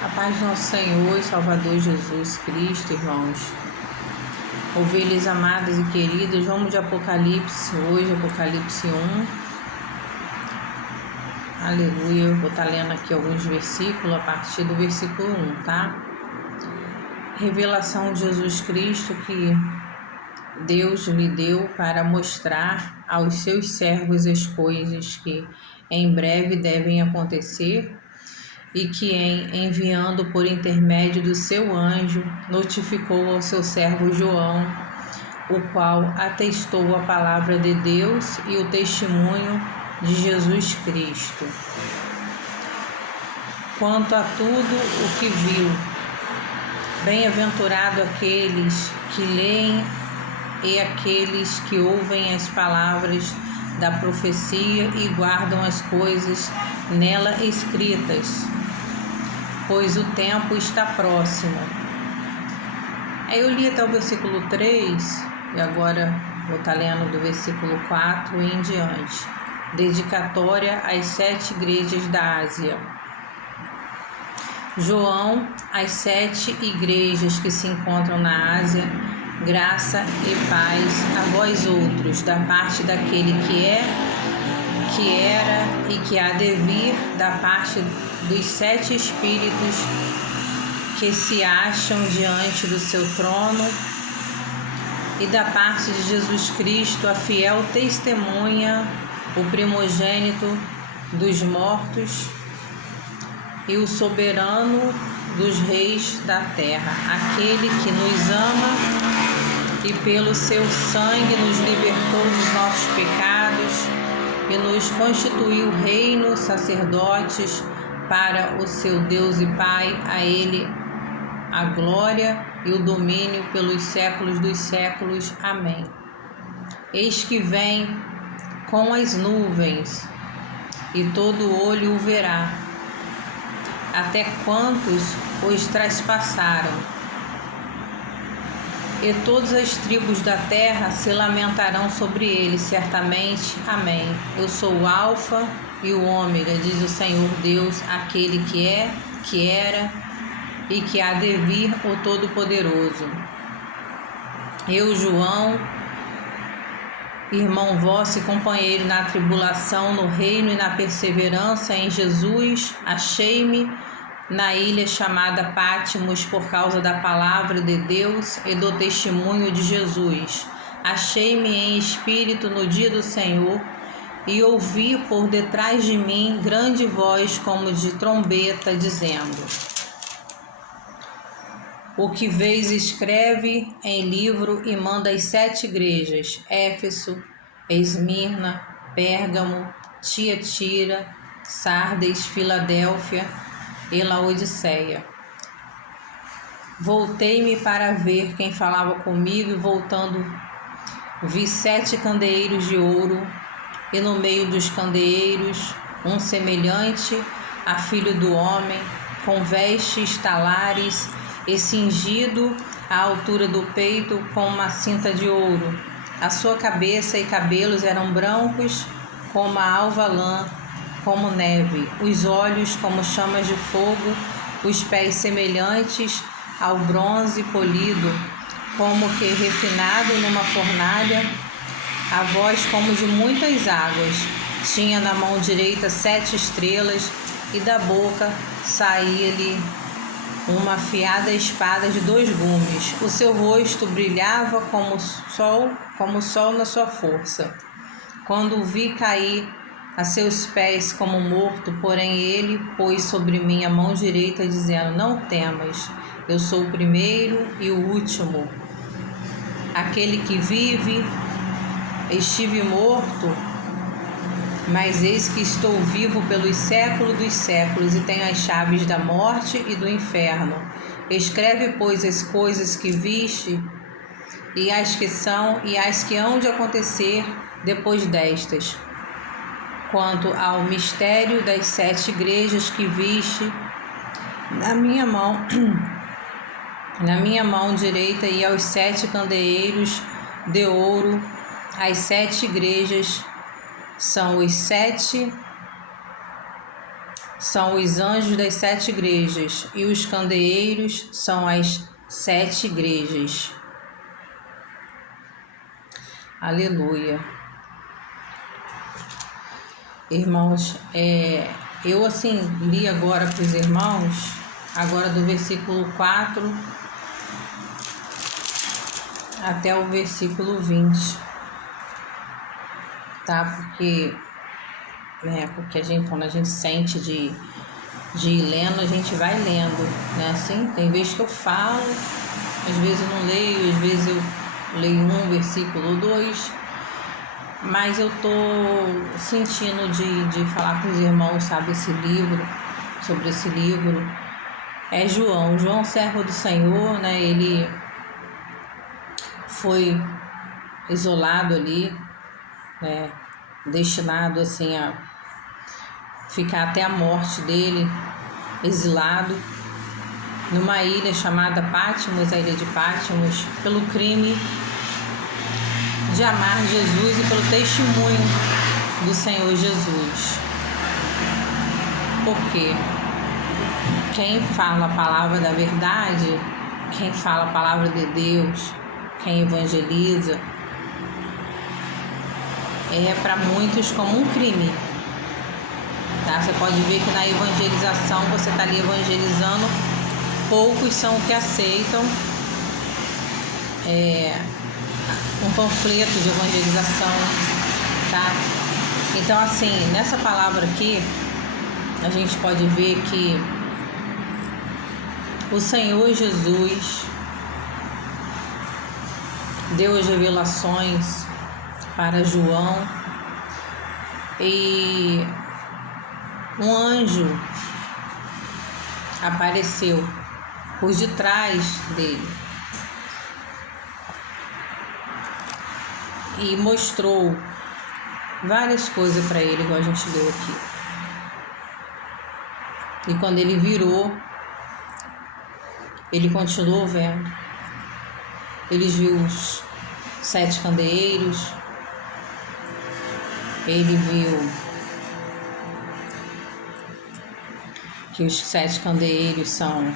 A paz do nosso Senhor e Salvador Jesus Cristo, irmãos. Ovelhas amadas e queridas, vamos de Apocalipse, hoje Apocalipse 1. Aleluia, eu vou estar lendo aqui alguns versículos a partir do versículo 1, tá? Revelação de Jesus Cristo que Deus lhe deu para mostrar aos seus servos as coisas que em breve devem acontecer e que enviando por intermédio do seu anjo, notificou ao seu servo João, o qual atestou a palavra de Deus e o testemunho de Jesus Cristo. Quanto a tudo o que viu, bem-aventurado aqueles que leem e aqueles que ouvem as palavras da profecia e guardam as coisas nela escritas, pois o tempo está próximo. Aí eu li até o versículo 3 e agora vou estar lendo do versículo 4 em diante. Dedicatória às 7 igrejas da Ásia. João, às 7 igrejas que se encontram na Ásia, graça e paz a vós outros, da parte daquele que é, que era e que há de vir, da parte dos 7 espíritos que se acham diante do seu trono, e da parte de Jesus Cristo, a fiel testemunha, o primogênito dos mortos e o soberano dos reis da terra, aquele que nos ama e pelo seu sangue nos libertou dos nossos pecados e nos constituiu reino, sacerdotes para o seu Deus e Pai. A ele a glória e o domínio pelos séculos dos séculos. Amém. Eis que vem com as nuvens, e todo olho o verá, até quantos os traspassaram, e todas as tribos da terra se lamentarão sobre ele, certamente. Amém. Eu sou o Alfa e o Ômega, diz o Senhor Deus, aquele que é, que era e que há de vir, o Todo-Poderoso. Eu, João, irmão vosso e companheiro na tribulação, no reino e na perseverança em Jesus, achei-me na ilha chamada Pátimos por causa da palavra de Deus e do testemunho de Jesus. Achei-me em espírito no dia do Senhor e ouvi por detrás de mim grande voz como de trombeta, dizendo: o que vês escreve em livro e manda às 7 igrejas: Éfeso, Esmirna, Pérgamo, Tiatira, Sardes, Filadélfia e Laodiceia. Voltei-me para ver quem falava comigo, e voltando vi 7 candeeiros de ouro, e no meio dos candeeiros um semelhante a filho do homem, com vestes talares e cingido à altura do peito com uma cinta de ouro. A sua cabeça e cabelos eram brancos como a alva lã, como neve, os olhos como chamas de fogo, os pés semelhantes ao bronze polido, como que refinado numa fornalha, a voz como de muitas águas. Tinha na mão direita 7 estrelas, e da boca saía-lhe uma afiada espada de 2 gumes. O seu rosto brilhava como o sol na sua força. Quando o vi cair a seus pés como morto, porém ele pôs sobre mim a mão direita, dizendo: não temas, eu sou o primeiro e o último, aquele que vive. Estive morto, mas eis que estou vivo pelos séculos dos séculos, e tenho as chaves da morte e do inferno. Escreve, pois, as coisas que viste, e as que são, e as que hão de acontecer depois destas. Quanto ao mistério das 7 igrejas que viste na minha mão direita, e aos 7 candeeiros de ouro, as 7 igrejas são os 7 são os anjos das 7 igrejas, e os candeeiros são as 7 igrejas. Aleluia. Irmãos, eu assim li agora para os irmãos, agora do versículo 4 até o versículo 20, tá? Porque a gente, quando a gente sente de ir lendo, a gente vai lendo, né? Assim, tem vezes que eu falo, às vezes eu não leio, às vezes eu leio um versículo ou 2, mas eu tô sentindo de falar com os irmãos, sabe, sobre esse livro. É João, servo do Senhor, né? Ele foi isolado ali, né? Destinado assim a ficar até a morte dele, exilado numa ilha chamada Patmos, a ilha de Patmos, pelo crime de amar Jesus e pelo testemunho do Senhor Jesus. Porque quem fala a palavra da verdade, quem fala a palavra de Deus, quem evangeliza, é para muitos como um crime. Tá? Você pode ver que na evangelização, você está ali evangelizando, poucos são que aceitam um panfleto de evangelização, tá? Então, assim, nessa palavra aqui, a gente pode ver que o Senhor Jesus deu as revelações para João e um anjo apareceu por detrás dele e mostrou várias coisas para ele, igual a gente leu aqui. E quando ele virou, ele continuou vendo. Ele viu os 7 candeeiros, ele viu que os 7 candeeiros são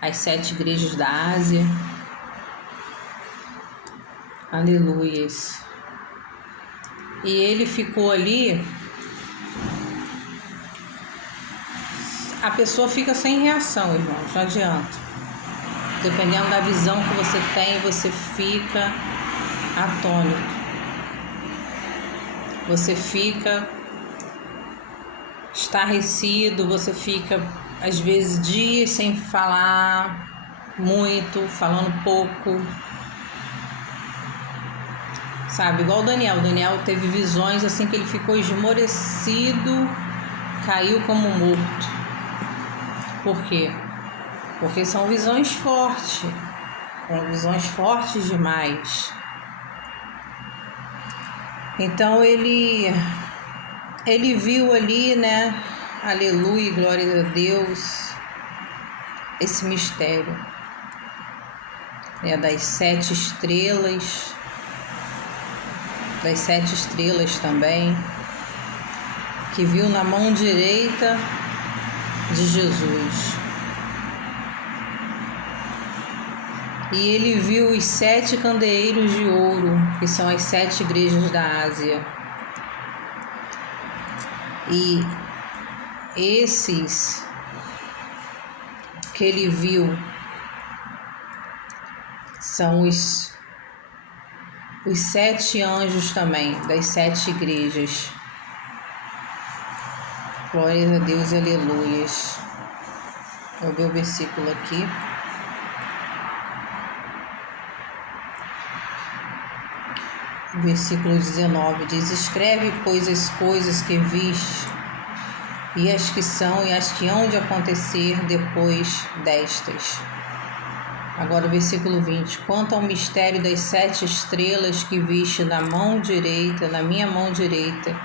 as 7 igrejas da Ásia. Aleluias. E ele ficou ali. A pessoa fica sem reação, irmãos, não adianta. Dependendo da visão que você tem, você fica atônito. Você fica estarrecido, você fica, às vezes, dias sem falar muito, falando pouco. Sabe, igual o Daniel. O Daniel teve visões assim que ele ficou esmorecido, caiu como morto. Por quê? Porque são visões fortes. São visões fortes demais. Então ele viu ali, né? Aleluia, glória a Deus. Esse mistério das 7 estrelas. Das 7 estrelas também, que viu na mão direita de Jesus. E ele viu os 7 candeeiros de ouro, que são as 7 igrejas da Ásia. E esses que ele viu são os 7 anjos também, das 7 igrejas. Glória a Deus, aleluias. Vou ver o versículo aqui. Versículo 19 diz: escreve, pois, as coisas que viste, e as que são, e as que hão de acontecer depois destas. Agora o versículo 20. Quanto ao mistério das 7 estrelas que viste na mão direita, na minha mão direita,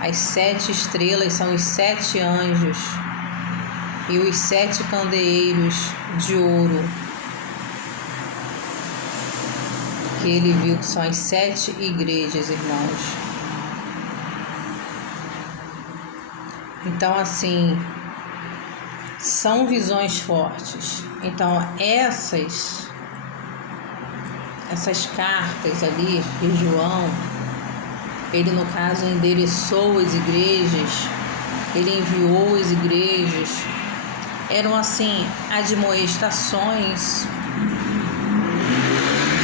as 7 estrelas são os 7 anjos e os 7 candeeiros de ouro que ele viu, que são as 7 igrejas, irmãos. Então, assim, são visões fortes. Então, essas cartas ali que João, ele no caso endereçou as igrejas, ele enviou as igrejas, eram assim admoestações,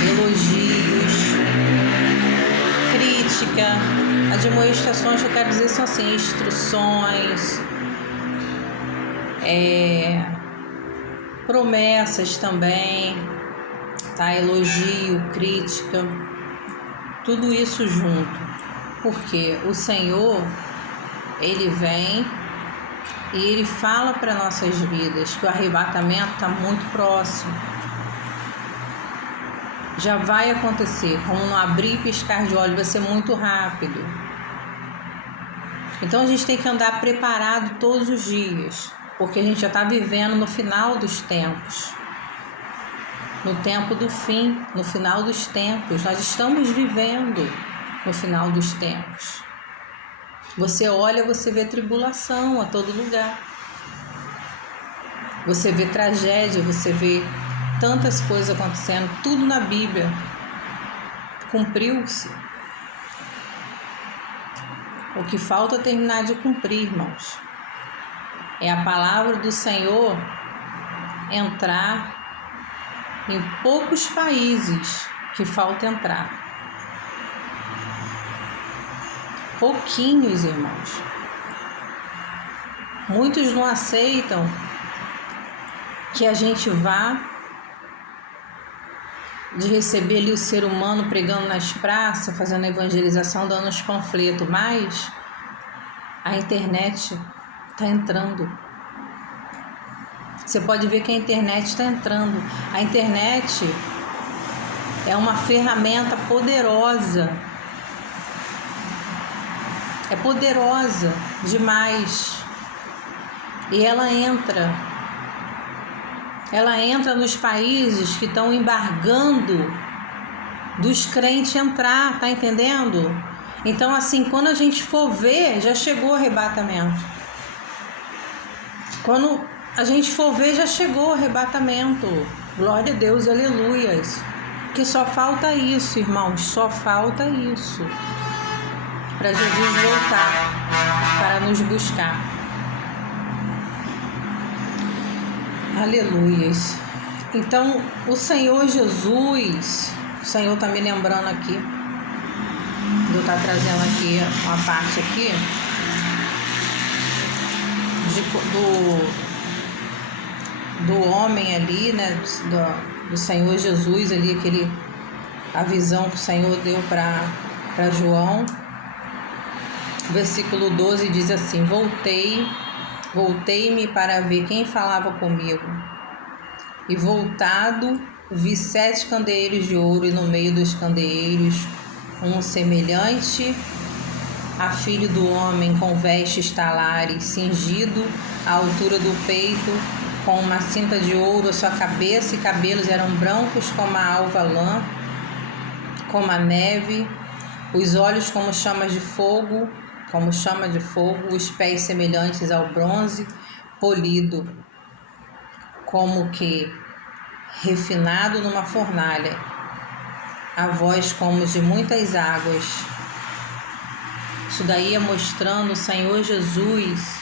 elogios, crítica. Admoestações, eu quero dizer, são assim, instruções, promessas também, tá? Elogio, crítica, tudo isso junto. Porque o Senhor, ele vem e ele fala para nossas vidas que o arrebatamento está muito próximo. Já vai acontecer, como no abrir e piscar de olhos, vai ser muito rápido. Então a gente tem que andar preparado todos os dias, porque a gente já está vivendo no final dos tempos, no tempo do fim, no final dos tempos. Nós estamos vivendo no final dos tempos. Você olha, você vê tribulação a todo lugar. Você vê tragédia, você vê tantas coisas acontecendo, tudo na Bíblia cumpriu-se. O que falta é terminar de cumprir, irmãos. É a palavra do Senhor entrar em poucos países que falta entrar. Pouquinhos, irmãos. Muitos não aceitam que a gente vá de receber ali o ser humano pregando nas praças, fazendo evangelização, dando os panfletos, mas a internet está entrando. Você pode ver que a internet está entrando. A internet é uma ferramenta poderosa. É poderosa demais. E ela entra nos países que estão embargando dos crentes entrar, tá entendendo? Então, assim, quando a gente for ver, já chegou o arrebatamento. Quando a gente for ver, já chegou o arrebatamento. Glória a Deus, aleluias. Porque só falta isso, irmãos, só falta isso. Para Jesus voltar, para nos buscar. Aleluias. Então, o Senhor Jesus, o Senhor está me lembrando aqui, eu estou trazendo aqui uma parte aqui do homem ali, né, do Senhor Jesus ali, a visão que o Senhor deu para João. Versículo 12 diz assim: Voltei-me para ver quem falava comigo, e voltado vi 7 candeeiros de ouro, e no meio dos candeeiros um semelhante a filho do homem, com vestes talares, cingido à altura do peito, com uma cinta de ouro. A sua cabeça e cabelos eram brancos como a alva lã, como a neve, os olhos como chama de fogo, os pés semelhantes ao bronze polido, como que refinado numa fornalha, a voz como de muitas águas. Isso daí é mostrando o Senhor Jesus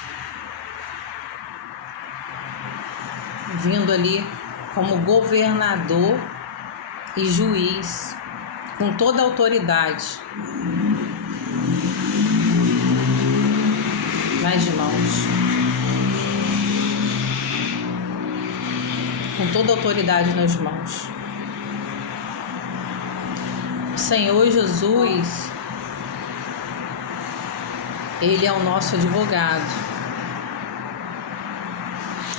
vindo ali como governador e juiz, com toda a autoridade nas mãos, com toda a autoridade nas mãos. O Senhor Jesus, Ele é o nosso advogado.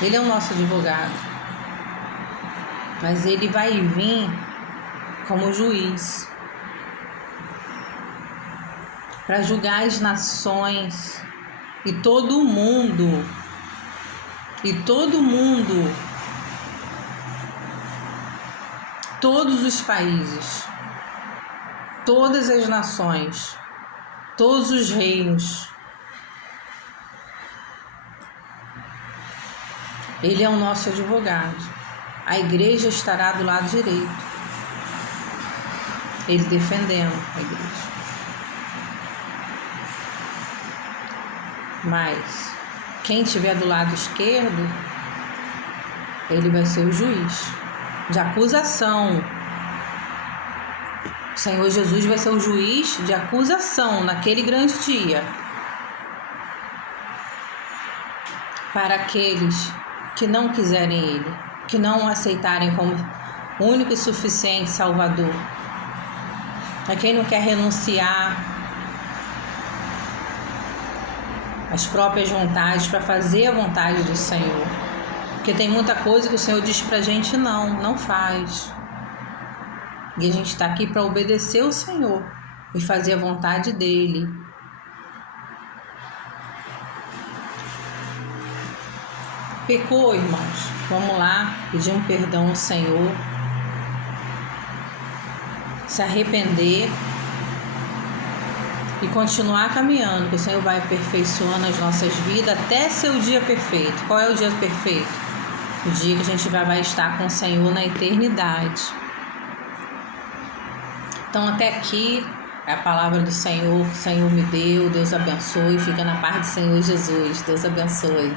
Ele é o nosso advogado. Mas Ele vai vir como juiz para julgar as nações e todo mundo, todos os países, todas as nações, todos os reinos. Ele é o nosso advogado. A igreja estará do lado direito. Ele defendendo a igreja. Mas quem estiver do lado esquerdo, ele vai ser o juiz de acusação. O Senhor Jesus vai ser o juiz de acusação naquele grande dia. Para aqueles que não quiserem Ele, que não o aceitarem como único e suficiente Salvador. Para quem não quer renunciar às próprias vontades para fazer a vontade do Senhor. Porque tem muita coisa que o Senhor diz pra gente não faz. E a gente está aqui para obedecer o Senhor e fazer a vontade dEle. Pecou, irmãos? Vamos lá, pedir um perdão ao Senhor. Se arrepender e continuar caminhando, que o Senhor vai aperfeiçoando as nossas vidas até ser o dia perfeito. Qual é o dia perfeito? O dia que a gente vai estar com o Senhor na eternidade. Então até aqui é a palavra do Senhor que o Senhor me deu. Deus abençoe. Fica na paz do Senhor Jesus. Deus abençoe.